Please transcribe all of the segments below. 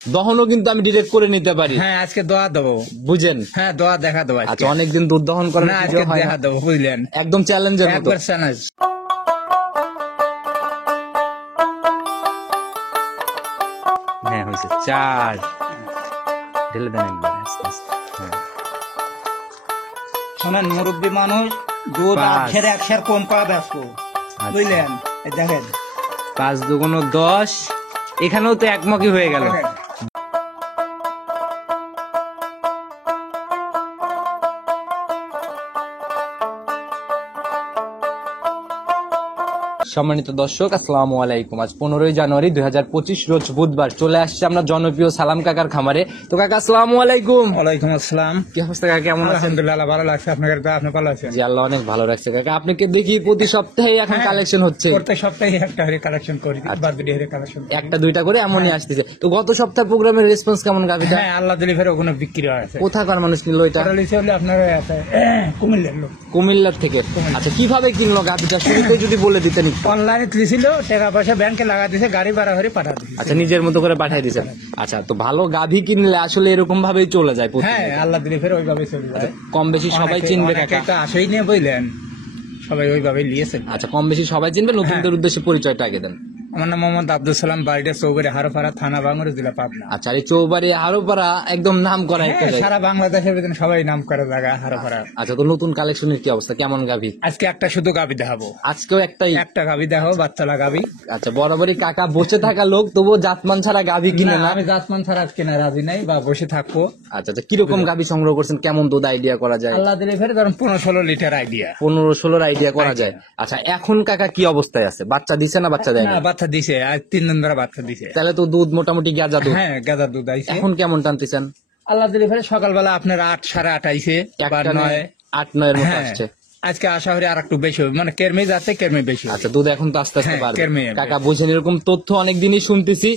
দহনও কিন্তু আমি ডিরেক্ট করে নিতে পারি। হ্যাঁ আজকে দোয়া দেবো, বুঝেন? হ্যাঁ দোয়া দেখা দেবো। আচ্ছা, অনেকদিন দুধ দহন করেন না, আজকে দেখা দেবো, বুঝলেন? একদম চ্যালেঞ্জের মতো। একবার চ্যালেঞ্জ। হ্যাঁ হয়েছে, 4 ঢেলে দেন একবার। শোনেন, মুরব্বী মানুষ দুধ 1 কম পাওয়া ব্যস্ত, বুঝলেন? দেখেন 5 দুগুণ 10, এখানেও তো একমুখী হয়ে গেল। সম্মানিত দর্শক, আসসালামু আলাইকুম। আজ 15ই জানুয়ারি 2025 রোজ বুধবার চলে আসছে আমরা জনপ্রিয় সালাম কাকার খামারে। তো কাকা আসসালামু আলাইকুম। ওয়ালাইকুম আসসালাম। কি অবস্থা কাকা, কেমন আছেন? আলহামদুলিল্লাহ, ভালো লাগছে। আপনাদের তো আপনি ভালো আছেন? জি, আল্লাহ অনেক ভালো রাখছে কাকা। আপনাকে দেখি প্রতি সপ্তাহে এখন কালেকশন হচ্ছে। প্রত্যেক সপ্তাহে একটা করে কালেকশন করি, বা দুটো করে কালেকশন, একটা দুইটা করে এমনই আসতেছে। তো গত সপ্তাহ প্রোগ্রামের রেসপন্স কেমন গাবিটা? হ্যাঁ আল্লাহ দিলে ফের ওখানে বিক্রি হয়েছে। কোথাকার মানুষ কিনলো এটা? আপনার কুমিল্লার লোক, কুমিল্লার থেকে। আচ্ছা, কিভাবে কিনলো গাবিটা শুরুতে যদি বলে দিতেন। অনলাইনে দিয়েছিল, টাকা পয়সা ব্যাংকে লাগা দিয়েছে, গাড়ি ভাড়া করে পাঠা দিয়েছে। আচ্ছা, নিজের মতো করে পাঠিয়ে দিয়েছেন। আচ্ছা, তো ভালো গাভী কিনলে আসলে এরকম ভাবেই চলে যায়। হ্যাঁ আল্লাহ দিলে ফের ওইভাবে চলে যায়। কম বেশি সবাই চিনবে কাকা, আসেই নিয়ে বুঝলেন, সবাই ওইভাবে নিয়েছে। আচ্ছা, কম বেশি সবাই চিনবে। নতুনদের উদ্দেশ্যে পরিচয়টা আগে দেন। আমার নাম মোহাম্মদ আব্দুল সালাম, বাড়িটা চৌবাড়ি হারোপাড়া, থানা বাঙ্গুরা, জেলা পাবনা। আচ্ছা, এই চৌবাড়ি হারোপাড়া একদম নাম করা একটা জায়গা। সারা বাংলাদেশের ভিতরে সবাই নাম করা জায়গা হারোপাড়া। আচ্ছা, তো নতুন কালেকশনের কি অবস্থা, কেমন গাভী? আজকে একটা শুধু গাভী দেখাবো। আজকেও একটা গাভী দেখাবো, বাচ্চালা গাভী। আচ্ছা, বরাবরই কাকা বসে থাকা লোক, তবুও জাতমান ছাড়া গাভী কিনে না। আমি জাতমান ছাড়া কেনা রাজি নাই, বা বসে থাকবো। আচ্ছা, কিরকম গাভী সংগ্রহ করছেন, কেমন দুধ আইডিয়া করা যায়? আল্লাহ দিলে ফের ধরুন 15-16 লিটার আইডিয়া, 15-16 আইডিয়া করা যায়। আচ্ছা, এখন কাকা কি অবস্থায় আছে? বাচ্চা দিছে না বাচ্চা দেয় না? বাচ্চা দিছে, আজ 3 দিন ধরে বাচ্চা দিছে। তাহলে তো দুধ মোটামুটি গাজা দুধ। হ্যাঁ গাজা দুধ আইছে। এখন কেমন টানতেছেন? আল্লাহ দিলে ফের সকালবেলা আপনার 8, 8:30 আইছে, 9, 8-9 এর মতো আসছে। আজকে আশা করি আর একটু বেশি হবে, মানে কেরমে যাচ্ছে, কেরমে বেশি। আচ্ছা, দুধ এখন তো আস্তে আস্তে বাড়বে। কেরমে কাকা বুঝেন, এরকম তথ্য অনেকদিনই শুনতেছি।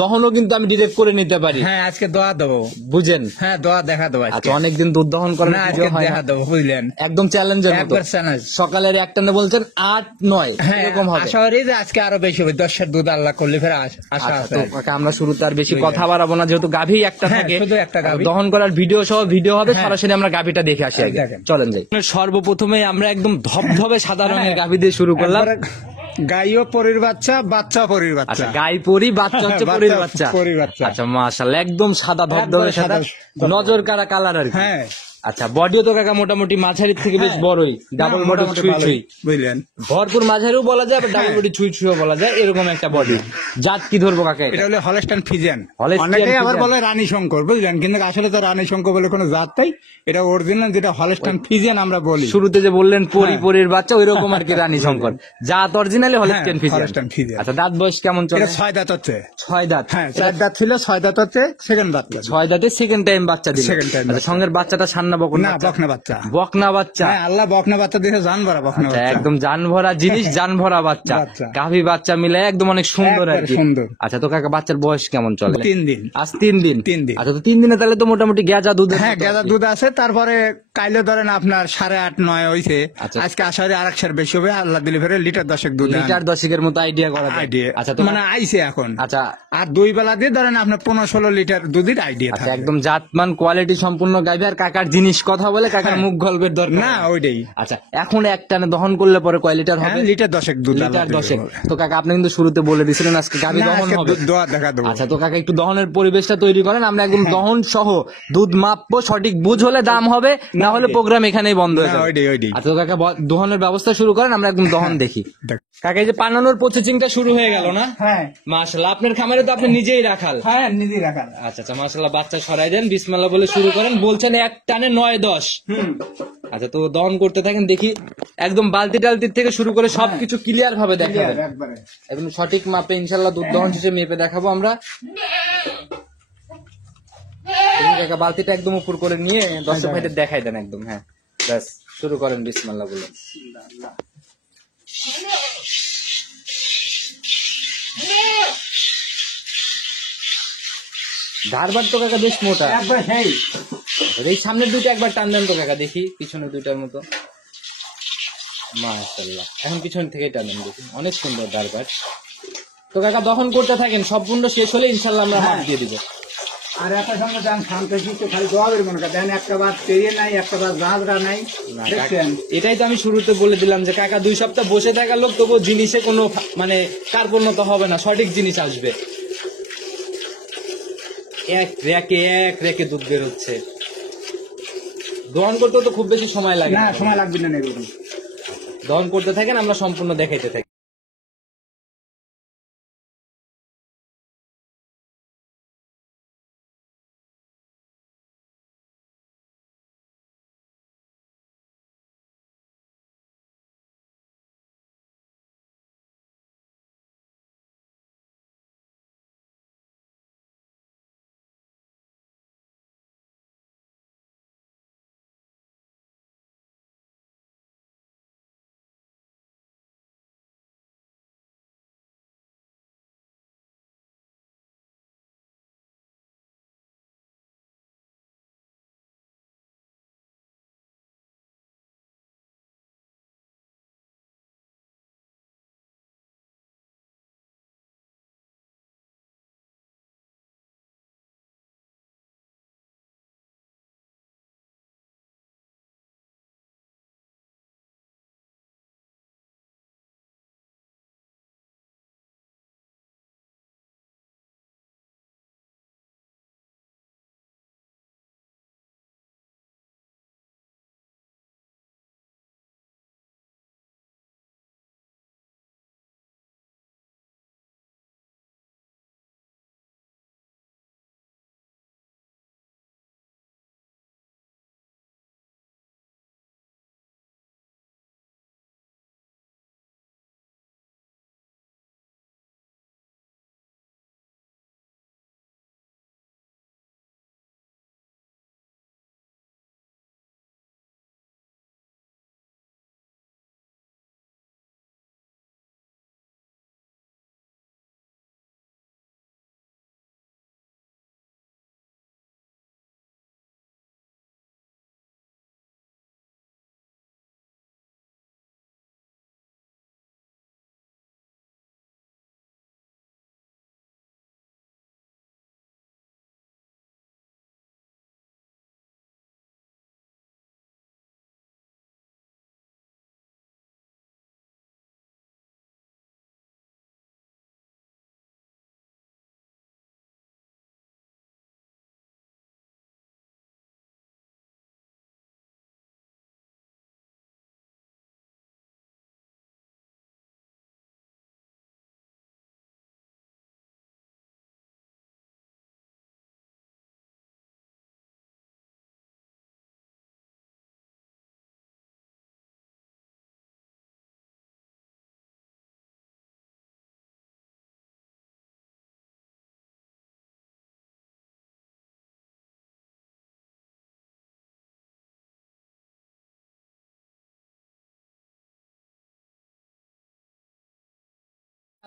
দহনও কিন্তু আমি ডিরেক্ট করে নিতে পারি। হ্যাঁ আজকে দোয়া দেবো, বুঝেন? হ্যাঁ দোয়া দেখা দেবো। আচ্ছা, অনেকদিন দুধ দহন করেন, আজকে দেখা দেবো, বুঝলেন? একদম চ্যালেঞ্জের মতো। একবার চ্যালেঞ্জ। সকালের একটানে বলছেন 8-9 এরকম হবে। আশা করি যে আজকে আরো বেশি হবে, 10-এর দুধ আল্লাহ করলে ফের আশা আছে। তো কাকা আমরা শুরুতে আর বেশি কথা বাড়াবো না, যেহেতু গাভী একটা থাকে, শুধু একটা গাভী। দহন করার ভিডিও সহ ভিডিও হবে, সরাসরি আমরা গাভীটা দেখে আসি আগে। চলেন যাই। সর্বপ্রথমে আমরা একদম ধবধবে সাদা রঙের গাভী দিয়ে শুরু করলাম। গাইও পরীর বাচ্চা, বাচ্চা পরীর বাচ্চা। আচ্ছা, গাই পরি, বাচ্চা হচ্ছে পরীর বাচ্চা। আচ্ছা, মাশাআল্লাহ, একদম সাদা ধবধবে সাদা, নজর কাড়া কালার আর কি। হ্যাঁ। আচ্ছা, বডিও তো কাকা মোটামুটি মাঝারির থেকে বেশ বড়ই, ডাবল বডি ছুঁই ছুঁই, বুঝলেন? ভরপুর মাঝারিও বলা যায়, আবার ডাবল বডি ছুঁই ছুঁইও বলা যায়, এরকম একটা বডি। জাত কি ধরবো কাকা? এটা হলো হলস্টাইন ফ্রিজিয়ান। হলস্টাইন অনেকেই আবার বলে রানী শঙ্কর, বুঝলেন? কিন্তু আসলে তো রানী শঙ্কর বলে কোনো জাত নাই, এটা অরিজিনাল যেটা হলস্টাইন ফ্রিজিয়ান আমরা বলি। শুরুতে যে বললেন পরির বাচ্চা, ওইরকম আর কি রানী শঙ্কর। জাত অরিজিনালি হলস্টাইন ফ্রিজিয়ান। আচ্ছা, দাঁত বয়স কেমন চলে? 6 দাঁত হচ্ছে। 6 দাঁত। হ্যাঁ, 4 দাঁত ছিল, 6 দাঁত হচ্ছে, সেকেন্ড দাঁত। 6 দাঁতে সেকেন্ড টাইম বাচ্চা দিল। আচ্ছা, সঙ্গের বাচ্চাটা সান্না বকনা? বকনা বাচ্চা। বকনা বাচ্চা। হ্যাঁ, আল্লাহ বকনা বাচ্চা দিয়েছে, জান ভরা বকনা বাচ্চা। একদম জান ভরা জিনিস, জান ভরা বাচ্চা। গাভী বাচ্চা মিলে একদম অনেক সুন্দর আর কি। আচ্ছা, তো কাকা বাচ্চার বয়স কেমন চলে? 3 দিন। আজ 3 দিন। আচ্ছা, তো 3 দিনে তাহলে তো মোটামুটি গেজা দুধ। হ্যাঁ, গেজা দুধ আছে। তারপরে কাইলে ধরেন আপনার 8.5-9 হইছে। আজকে আশা করি আরেক সার বেশি হবে, আল্লাহ দিলে ফেরে লিটার 10 দুধ, লিটার 10 মতো আইডিয়া করা যায়। আচ্ছা, তো মানে আইছে এখন। আচ্ছা, আর 2 বেলা দিয়ে ধরেন আপনার 15-16 লিটার দুধের আইডিয়া। আচ্ছা, একদম জাতমান কোয়ালিটি সম্পূর্ণ গাভী। আর কাকার জিনিস কথা বলে কাকার মুখ গল্পের দরকার না, ওইটাই। আচ্ছা, এখন একটানে দহন করলে পরে কয় লিটার হবে? লিটার 10 দুধ। লিটার 10। তো কাকা আপনি কিন্তু শুরুতে বলে দিয়েছিলেন আজকে গাভী দহন হবে। দোয়া দেখা দেবো। আচ্ছা, তো কাকা একটু দহনের পরিবেশটা তৈরি করেন, আমরা একদম দহন সহ দুধ মাপবো, সঠিক বুঝ হলে দাম হবে, না হলে প্রোগ্রাম এখানেই বন্ধ হয়ে যাবে। আচ্ছা, তো কাকা দহনের ব্যবস্থা শুরু করেন, আমরা একদম দহন দেখি। কাকা, এই যে পানানোর প্রসেসিংটা শুরু হয়ে গেল না? হ্যাঁ মাশাআল্লাহ, আপনার খামারে তো আপনি নিজেই রাখাল? হ্যাঁ, নিজেই রাখাল। আচ্ছা আচ্ছা, মাশাআল্লাহ, বাচ্চা সরাই দেন, বিসমিল্লাহ বলে শুরু করেন। বলছেন এক টানে 9-10। আচ্ছা, তো দহন করতে থাকেন, দেখি একদম বালতি টালতির থেকে শুরু করে সবকিছু ক্লিয়ার ভাবে দেখাবেন, একদম সঠিক মাপে ইনশাআল্লাহ দুধ দহন শেষে মেপে দেখাবো আমরা। বালতিটা একদম উপর করে নিয়ে দর্শক ভাইদের দেখাই দেন একদম। হ্যাঁ, ব্যাস শুরু করেন বিসমিল্লাহ বলে। ধারবার তো কাকা বেশ মোটা। এই সামনের দুইটা একবার টান দেন তো কাকা, দেখি পিছনের দুইটার মতো। মাশাআল্লাহ, এখন পিছন থেকে টানেন, দেখি অনেক সুন্দর ধারবার। তো কাকা দহন করতে থাকেন, সম্পূর্ণ শেষ হলে ইনশাআল্লাহ আমরা মাপ দিয়ে দিব। আর একটা সঙ্গে দেন শান্ত শিখতে খালি জবাবের মনে করেন, দেন একটা বার পেরিয়ে নাই, একটা বার রাজরা নাই, দেখছেন? এটাই তো আমি শুরুতে বলে দিলাম যে কাকা 2 সপ্তাহ বসে থাকা লোক, তবু জিনিসে কোনো মানে কার্পণ্যতা হবে না, সঠিক জিনিস আসবে। এক রেকে দুধ বেরোচ্ছে। দহন করতে তো খুব বেশি সময় লাগে না, না, সময় লাগবে না এরকম। দহন করতে থাকেন, আমরা সম্পূর্ণ দেখাইতে থাকি।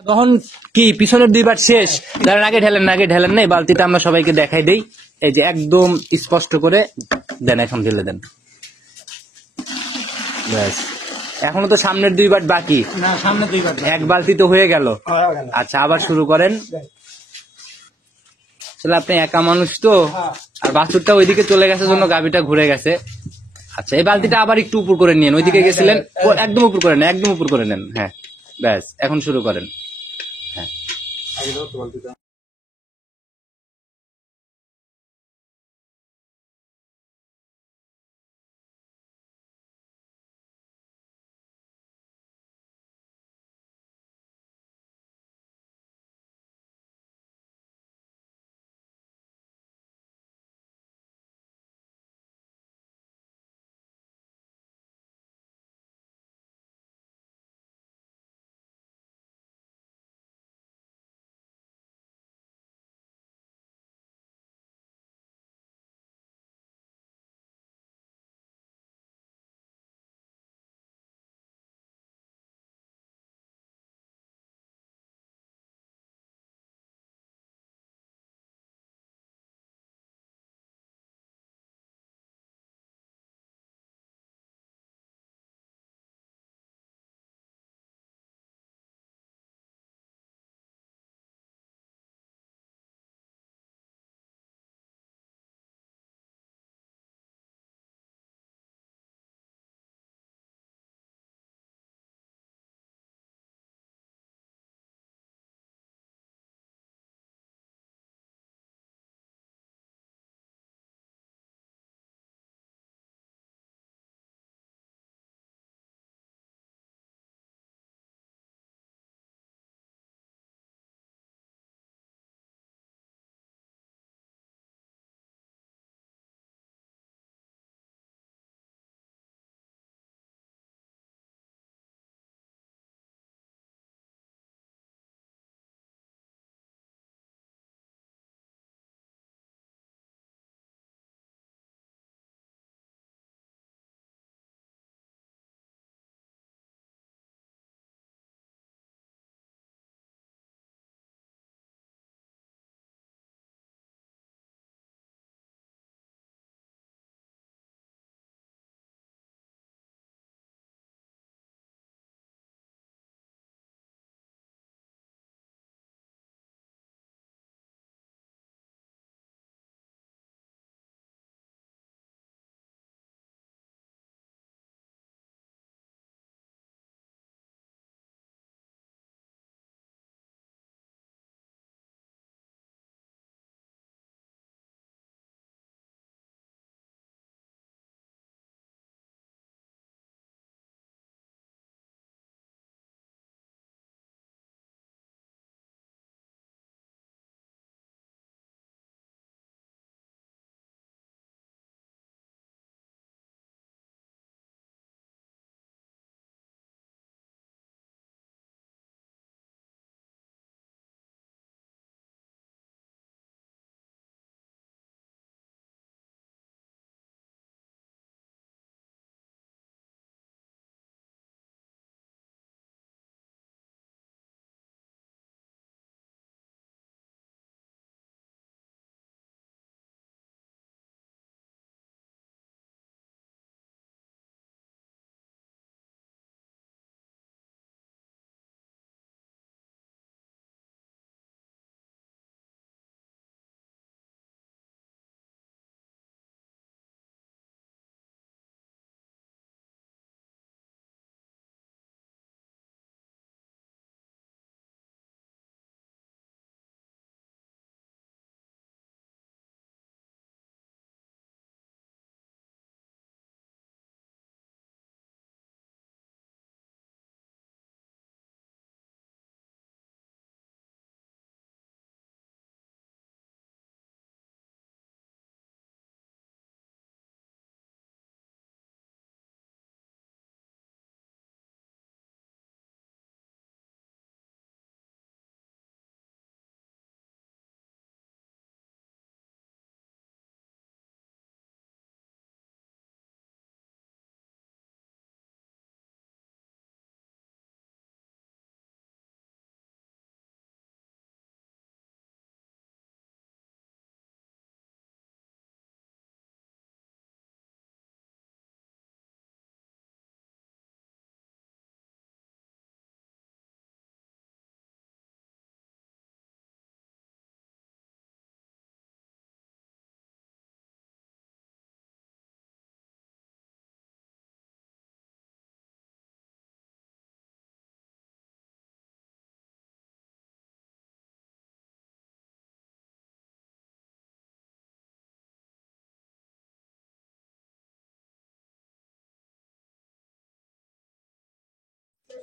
তখন কি পিছনের 2 বার শেষ? দাঁড়ান, আগে ঢেলেন না, এই বালতিটা আমরা সবাইকে দেখাই দেই। এই যে একদম স্পষ্ট করে দেন, এখন ঢেলে দেন, ব্যাস। এখনো তো সামনের 2 বার বাকি। না, সামনে 2 বার। এক বালতি তো হয়ে গেল। আচ্ছা, আবার শুরু করেন। আসলে আপনি একা মানুষ তো, আর বাছুরটা ওইদিকে চলে গেছে জন্য গাভীটা ঘুরে গেছে। আচ্ছা, এই বালতিটা আবার একটু উপর করে নিন, ওইদিকে গেছিলেন, একদম উপর করে নেন, একদম উপর করে নেন। হ্যাঁ, ব্যাস, এখন শুরু করেন। হ্যাঁ।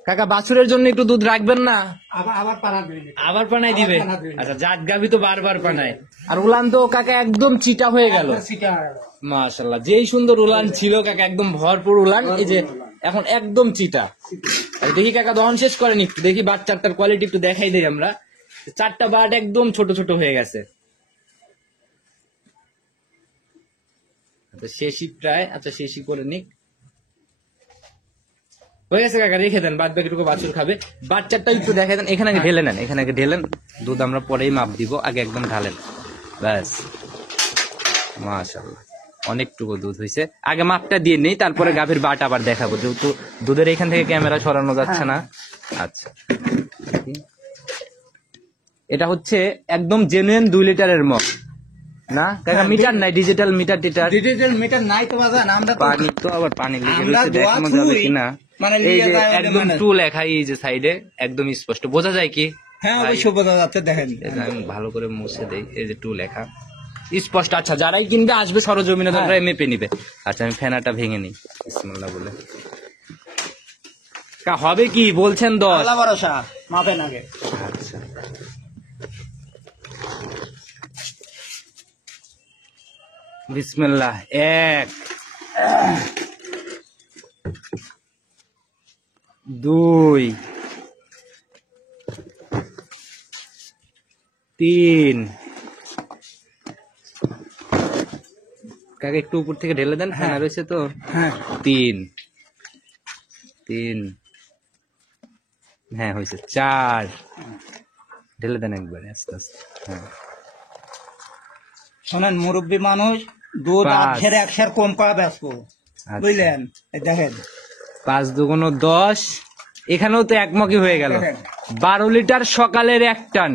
কাকা বাছুরের জন্য একটু দুধ রাখবেন না? আবার পানা দিবে। আবার পানাই দিবে? আচ্ছা, জাত গাভী তো বারবার পানায়। আর উলান তো কাকা একদম চিটা হয়ে গেল। মাশাআল্লাহ, যেই সুন্দর উলান ছিল কাকা, একদম ভরপুর উলান। এই যে এখন একদম চিটা। দেখি কাকা দহন শেষ করেন একটু, দেখি বাচ্চাটার কোয়ালিটি একটু দেখাই দেই আমরা। 4টা বাট একদম ছোট ছোট হয়ে গেছে। আচ্ছা শেষই প্রায়, আচ্ছা শেষই করে নিক। হয়ে গেছে কাকা, রেখে দেন, বাদ বাকিটুকু বাছুর খাবে। বাচ্চাটা একটু দেখাই দেন, এখানে আগে ঢেলে নেন, এখানে আগে ঢেলেন। দুধ আমরা পরেই মাপ দিব, আগে একদম ঢালেন, ব্যাস। মাশাআল্লাহ, অনেকটুকু দুধ হয়েছে। আগে মাপটা দিয়ে নেই, তারপরে গাভীর বাট আবার দেখাবো, যেহেতু দুধের এখান থেকে ক্যামেরা সরানো যাচ্ছে না। আচ্ছা, এটা হচ্ছে একদম জেনুইন 2 লিটারের মগ না কাকা? মিটার নাই, ডিজিটাল মিটার টিটার? ডিজিটাল মিটার নাই তো বাজান, আমরা তো পানি তো আবার পানি লেগে আমরা রয়েছে, দেখানো দোয়া যাবে থুই, কিনা? মানে এই লিয়ে যে যায় একদম মানে। 2 লেখা, এই যে সাইডে একদম স্পষ্ট বোঝা যায় কি? হ্যাঁ অবশ্যই বোঝা যাচ্ছে, দেখেন। এটা আমি ভালো করে মুছে দেই, এই যে 2 লেখা স্পষ্ট। আচ্ছা, যারাই কিনবে আসবে সরজমিনে, তারা মেপে নিবে। আচ্ছা, আমি ফেনাটা ভেঙে নিই বিসমিল্লাহ বলে। কা হবে কি বলছেন 10? আল্লাহ ভরসা, মাপেন আগে। আচ্ছা, বিসমিল্লাহ। 1 2 3 কাকে একটু উপর থেকে ঢেলে দেন, ফেনা রয়েছে তো। হ্যাঁ 3 হ্যাঁ হয়েছে। 4 ঢেলে দেন একবারে আস্তে আস্তে। হ্যাঁ, শোনেন, মুরব্বী মানুষ দুধ 5 1 কম করা ব্যস্ত, বুঝলেন? এই দেখেন 5 দুগুণ 10, এখানেও তো একমুখী হয়ে গেল। 12 লিটার সকালের 1 টান।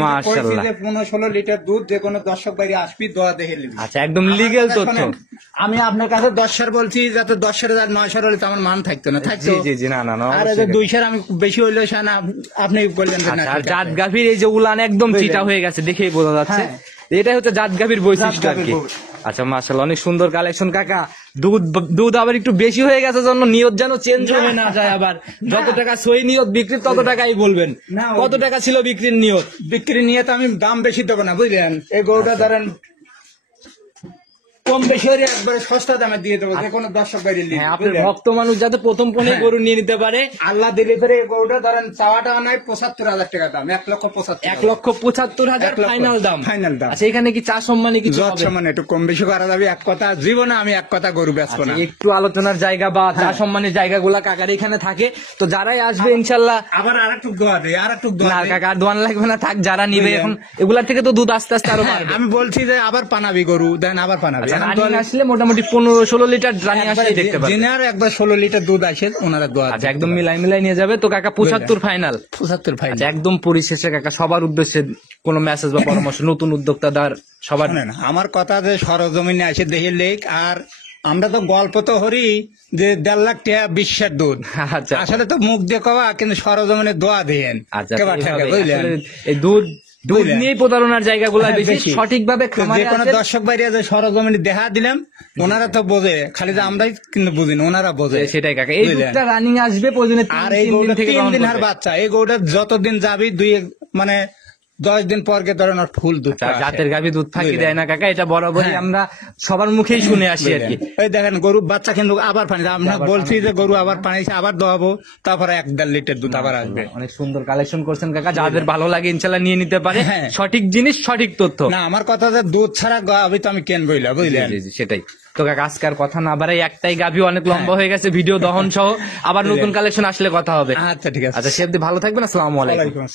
মাশাআল্লাহ, 15-16 লিটার দুধ যে কোনো দর্শক বাইরে আসবি দোয়া দেখে নিবি। আচ্ছা, একদম লিগ্যাল তথ্য। আমি আপনার কাছে 10 সার বলছি, যাতে 10 সার 9 সার হলে তো আমার মান থাকতো না, থাকতো। জি জি না না না, আর 2 সার আমি বেশি হইলে না, আপনি বললেন যে না। আচ্ছা, আর জাত গাভীর এই যে উলান একদম চিটা হয়ে গেছে, দেখেই বোঝা যাচ্ছে। এটাই হচ্ছে জাত গাভীর বৈশিষ্ট্য আর কি। আচ্ছা মাশাআল্লাহ, অনেক সুন্দর কালেকশন কাকা। দুধ আবার একটু বেশি হয়ে গেছে জন্য নিয়ত যেন চেঞ্জ হয়ে না যায়। আবার যত টাকা সই নিয়ত বিক্রির, তত টাকাই বলবেন। কত টাকা ছিল বিক্রির নিয়ত? বিক্রি নিয়ে তো আমি দাম বেশি দেবো না, বুঝলেন? এই গরুটা ধরেন কম বেশি হলে একবারে সস্তা দামে দিয়ে দেবো, যে কোনো দর্শক বাইরে নিয়ে। হ্যাঁ, আপনার ভক্ত মানুষ যাতে প্রথম ফোনে গরু নিয়ে নিতে পারে। আল্লাহ দিলে ফেরে এই গরুটা ধরেন চাওয়াটা নাই 75,000 টাকা দাম, 1,75,000। 1,75,000 ফাইনাল দাম। ফাইনাল দাম। আচ্ছা, এখানে কি চা সম্মানী কিছু যত হবে? সম্মানে একটু কম বেশি করা যাবে। এক কথা জীবনে আমি এক কথা গরু বেচবো না। একটু আলোচনার জায়গা বা চা সম্মানের জায়গাগুলা কাকার এখানে থাকে, তো যারাই আসবে ইনশাল্লাহ। আবার আরেকটু দোয়া দেয়, আরেকটু দোয়া না দেয়। কাকা, আর দোয়ান লাগবে না, থাক। যারা নিবে এখন এগুলার থেকে তো দুধ আস্তে আস্তে আরো বাড়বে। আমি বলছি যে আবার পানাবি গরু, দেন আবার পানাবি। আচ্ছা, রানিং আসলে মোটামুটি 15-16 লিটার রানিং আসলে দেখতে পাবেন। দিনে আর একবার 16 লিটার দুধ আসে, ওনারা দোয়া। আচ্ছা, একদম মিলাই নিয়ে যাবে তো কাকা। 75 ফাইনাল। 75 ফাইনাল। আচ্ছা, একদম পরিশেষে কাকা সবার উদ্দেশ্যে কোনো মেসেজ বা পরামর্শ, নতুন উদ্যোক্তাদের সবার? না, আমার কথা যে সরজমিনে আসে দেখে লেখ। আর আমরা তো গল্প তো হরি যে 1.5 লাখ টাকা বিশ্বের দুধ, আচ্ছা, আসলে তো মুখ দিয়ে কওয়া, কিন্তু সরজমিনে দোয়া দেন। আচ্ছা, বুঝলেন? এই দুধ নিয়ে প্রতারণার জায়গাগুলো বেশি। সঠিকভাবে যে কোনো দর্শক বাইরে যে সরজমিনে দেখা দিলাম, ওনারা তো বোঝে, খালি যে আমরাই কিন্তু বুঝি না, ওনারা বোঝে। সেটাই কাকা, এই দুধটা রানিং আসবে প্রয়োজনে। আর এই গরুটা 3 দিন আর বাচ্চা, এই গরুটা যতদিন যাবি 10 দিন পর গে ধরেন ফুল দুধ। জাতের গাভী দুধ ফাঁকি দেয় না কাকা, এটা বরাবরই আমরা সবার মুখেই শুনে আসি আর কি। এই দেখেন গরু বাচ্চা কিন্তু আবার পানি, আমরা বলছি যে গরু আবার পানি আবার দোয়াবো, তারপরে 1.5 লিটার দুধ আবার আসবে। অনেক সুন্দর কালেকশন করছেন কাকা, যাদের ভালো লাগে ইনশাল্লাহ নিয়ে নিতে পারে। সঠিক জিনিস, সঠিক তথ্য। না, আমার কথা যে দুধ ছাড়া গাভী তো আমি কেন বইলা, বুঝলেন? সেটাই তো কাকা, আজকের কথা না বাড়াই, একটাই গাভী অনেক লম্বা হয়ে গেছে, ভিডিও দহন সহ। আবার নতুন কালেকশন আসলে কথা হবে। আচ্ছা ঠিক আছে। আচ্ছা, সে অবধি ভালো থাকবেন। আসসালামু আলাইকুম।